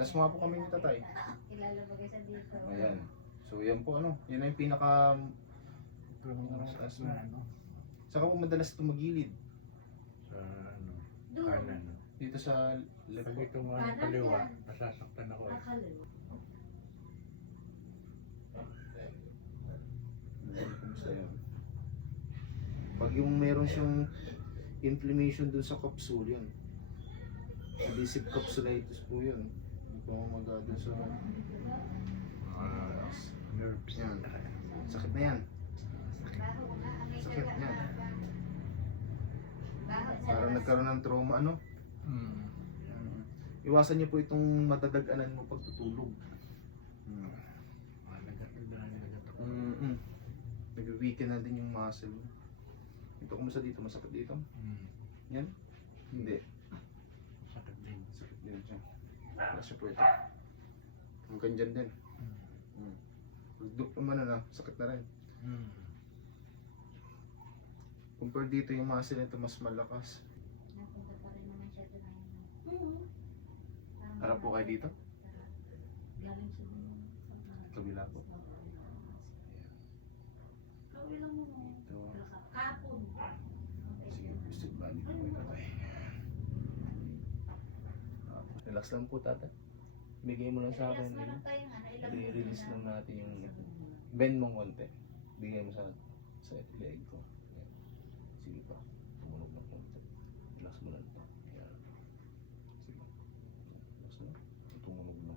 Tas mga po kami ni tatay. Ilalabagay sa dito. Ayan. So yan po ano, yan ang pinaka Taas na ano, saka po madalas tumagilid sa ano, Doon. kanan. No? dito sa left Pag po. itong ano, kaliwa, masasaktan ako. Akalo. Kumusta yun? Pag yung meron siyang inflammation dun sa capsule yun. Adhesive capsulitis po yun. Hindi pa maga dun sa Nerves. yan. Sakit na yan. Sakit na yan. Parang nagkaroon ng trauma ano. Hmm. Iwasan niyo po itong madadaganan mo pag tutulog. Nag-weaken na din yung muscle. Ito, kumusta dito? Masakit dito? Yan? Hindi. Sakit din. Sakit din siya. Kasi po ito. Hanggang dyan din. Pagduk naman na, sakit na rin. Compare dito yung muscle nito mas malakas. Napunta pa rin naman siya doon. Harap po kayo dito? Galing siya doon. Kabila po. Kawin lang mo. Ito. Kapon. Sige, gusto ba dito po tatay? Relax lang po tatay. Bigay mo lang sa akin. I-release lang natin yung bend mong konti. Bigay mo sa leg ko. Ayan. Sige pa. Tumunog na konti. Relax mo lang ito. Ayan. Sige. Relax na. Tumunog na.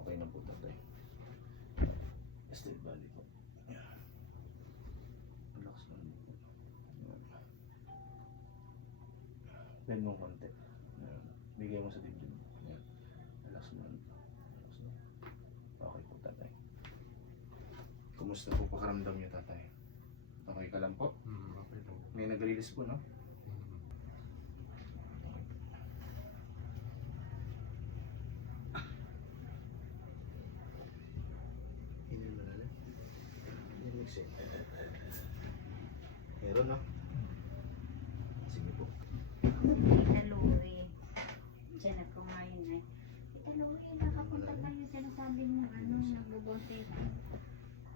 Okay na po tatay. Still body po. Ayan. Relax mo lang po. Ayan. Bend mong konti. Ayan. Bigay mo sa dibdib. Ayan. Relax mo lang. Relax na. Okay po tatay. Kumusta po pakaramdam niyo tatay? Okay ka lang po? Okay daw. May nag-release po no? Hindi mo na lang. Hindi mix eh. Meron no? Sige po. Italuwi. Siya na kumain eh. Italuwi, nakapunta kayo. Sinasabi mo ano, nagbubuntis.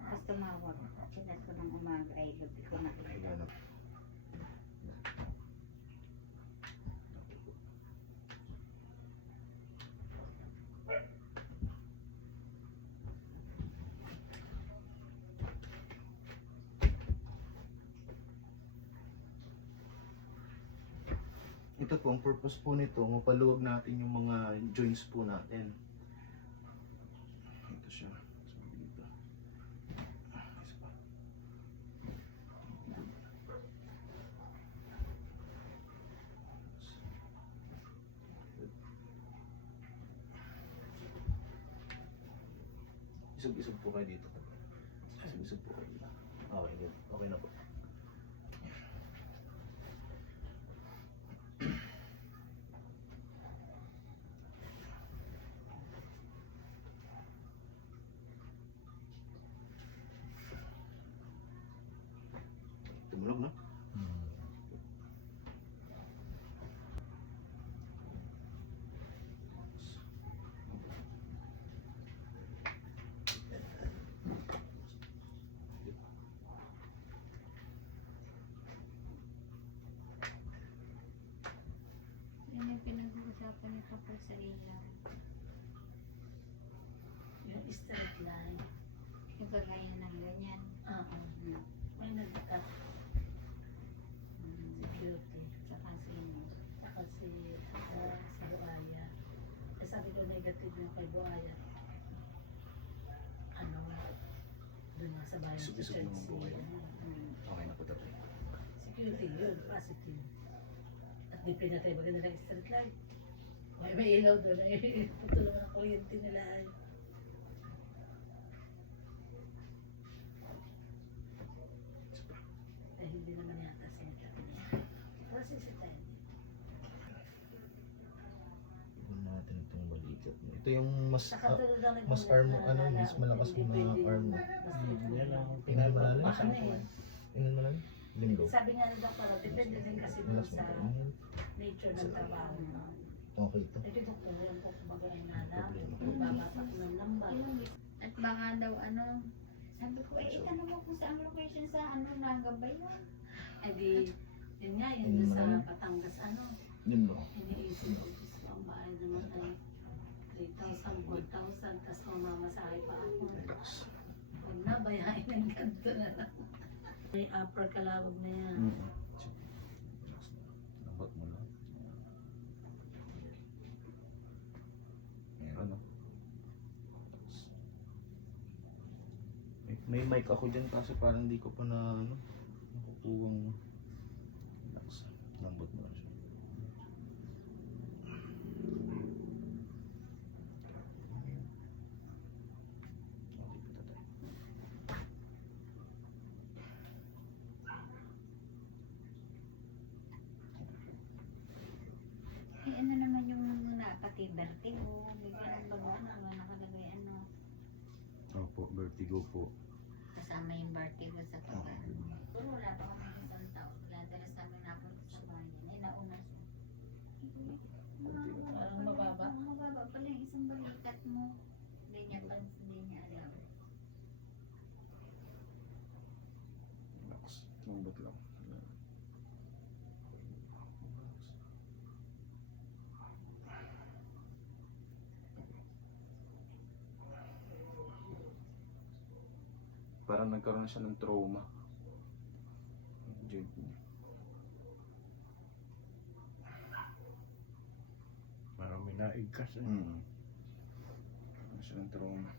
Tapos tumawag. Sinas ko ng umaga ay gabi ko na. Higa na. Ito po, ang purpose po nito, mapaluwag natin yung mga joints po natin. Ito siya. Sabi dito. Isa pa. Isog-isog po kayo dito. Isog-isog po kayo dito. Okay, good. Okay na po. Tumunog na? Yan yung pinag-uusapan ni Papa sa ilaw. Yung straight line. Yung kagaya ng ganyan. Oo. May nagkat security. Saka sino. Saka si Buaya. Eh, sabi ko negative na kay Buaya. Ano, doon nga sa bayan Isog-isog naman po kayo. Hmm. Okay na po tatay. Security yun, positive. At di pinatay ba ganun ng straight line. May ilaw doon. Eh, tutulungan ang kuryente nila. Eh, hindi naman yata sinasabi niya. Kasi si Ted. Tignan natin itong balikat mo. Ito yung mas Nakatulog lang mas arm mo, ano, mas malakas yung mga arm mo. Yan ang Tingnan mo lang. Ano eh. Tingnan mo lang. Linggo. Sabi nga ng doktor, depende din kasi dun Relax mo sa lang. nature ng trabaho mo. Okay ito. Ito yung kulang ko kumbaga ang nada. Babatak ng lambat. At baka daw ano, sabi ko, itanong mo kung saan location sa ano, Nagabay yun. Ay di, yun nga, yun sa Batangas ano. Yun mo. Iniisip ko, gusto ko ang bahay naman ay 3,000, 4,000, tapos mamamasahe pa ako. Relax. Huwag na, bayahin ng ganito na lang. May upper kalawag na yan. Relax na. Lambot mo na. Ayan, ano. May mic ako dyan kasi parang hindi ko pa na ano, nakukuwang relax. Lambot mo na siya. Okay, pita tayo. Ano naman yung pati vertigo, may ganun ba ano, nakalagay ano, Opo, vertigo po. kasama yung vertigo sa Okay. pagano. Pero wala pa kami isang taon, wala dala sa amin napunta sa bahay niya, nauna siya. Parang mababa. Mababa pala yung isang balikat mo. Hindi niya alam. Relax. Lambot lang. Parang nagkaroon siya ng trauma. Yung joint niya. Parang may naigkas eh. Nagkaroon siya ng trauma.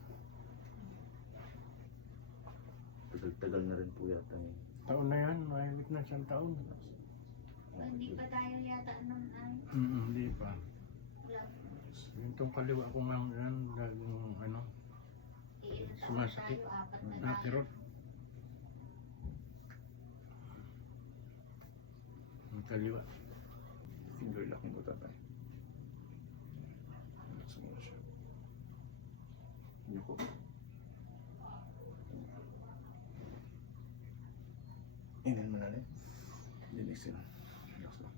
Tagal-tagal na rin po yata yun. Taon na yan, mahigit na isang taon. Hindi pa tayo yata nung ay, Hindi pa. wala. Yung tong kaliwa ko nga yan, laging ano, Ilan taon Sumasakit. tayo, 4 na tayo. nakirot. Yung kaliwa. Finger locking ko tatay. Relax mo na siya. Yuko. Inhale mo na rin. Then exhale. Relax lang.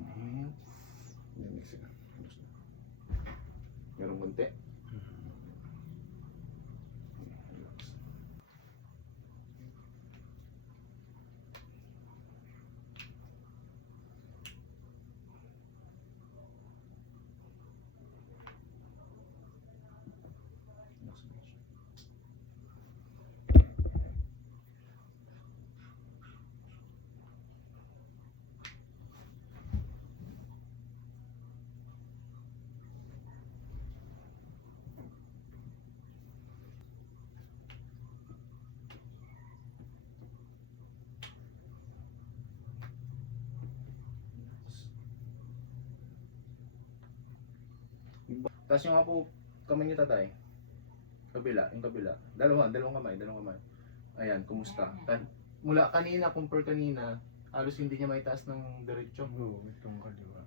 Inhale. Then exhale. Relax lang. Meron konti. Relax. Relax mo na siya. Tapos yung nga po, kamay niyo tatay. Kabila, yung kabila. Dalawang kamay. Ayan, kumusta? Mula kanina, compare kanina, halos hindi niya maitaas ng diretso. Oo, itong kaliwa.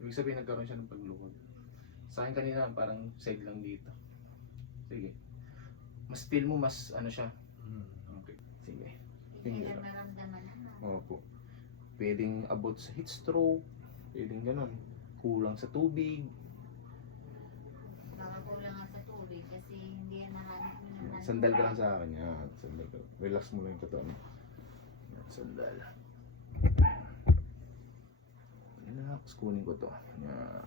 Ibig sabihin nagkaroon siya ng paglukod. Sa akin kanina, parang side lang dito. Sige. Mas feel mo, mas ano siya. Okay. Sige. Hindi na naramdaman na. Opo. Pwedeng abot sa heat stroke. Pwedeng ganun. Kulang sa tubig. Baka kulang nga sa tubig kasi hindi yan nahanap mo naman. Sandal ka lang sa akin. Yan. Sandal ka. Relax mo lang yung katawan. Yan. Sandal. Relax. Kunin ko to. Yan.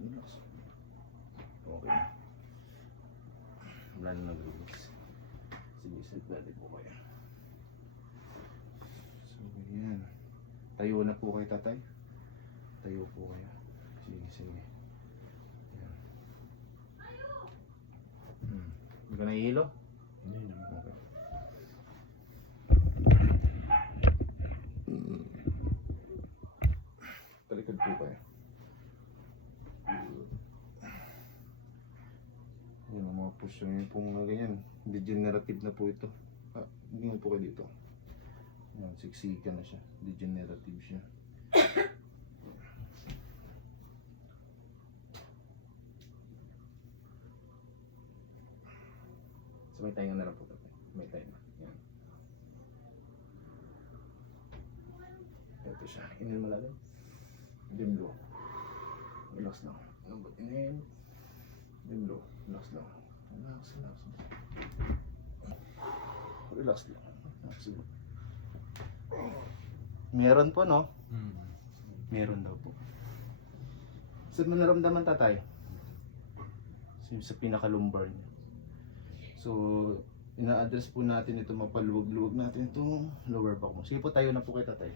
Relax. Okay na. Wala na nag-release. Sige, sit body po kayo. So, yan. Tayo na po kayo, tatay. Tayo po kayo. Sige. Yan. Hindi ka nahihilo? Hindi naman. Okay. Talikod po kayo. Yan ang mga posture nyo po mga ganyan. Degenerative na po ito. Hindi mo po kayo dito. Yan, siksikan na siya. Degenerative siya. So may tayo na lang po tatay. May tayo na. Yan. Ito siya. Inhale malalim. Then blow. Relax lang. Lambot. Inhale. Then blow. Relax lang. Relax, relax. Relax lang. Relax lang. Meron po, no? Hmm. Meron daw po. Saan mo naramdaman, tatay? Sa pinaka-lumbar niya. So, ina-address po natin ito, mapaluwag-luwag natin itong lower back mo. Sige po, tayo na po kay tatay.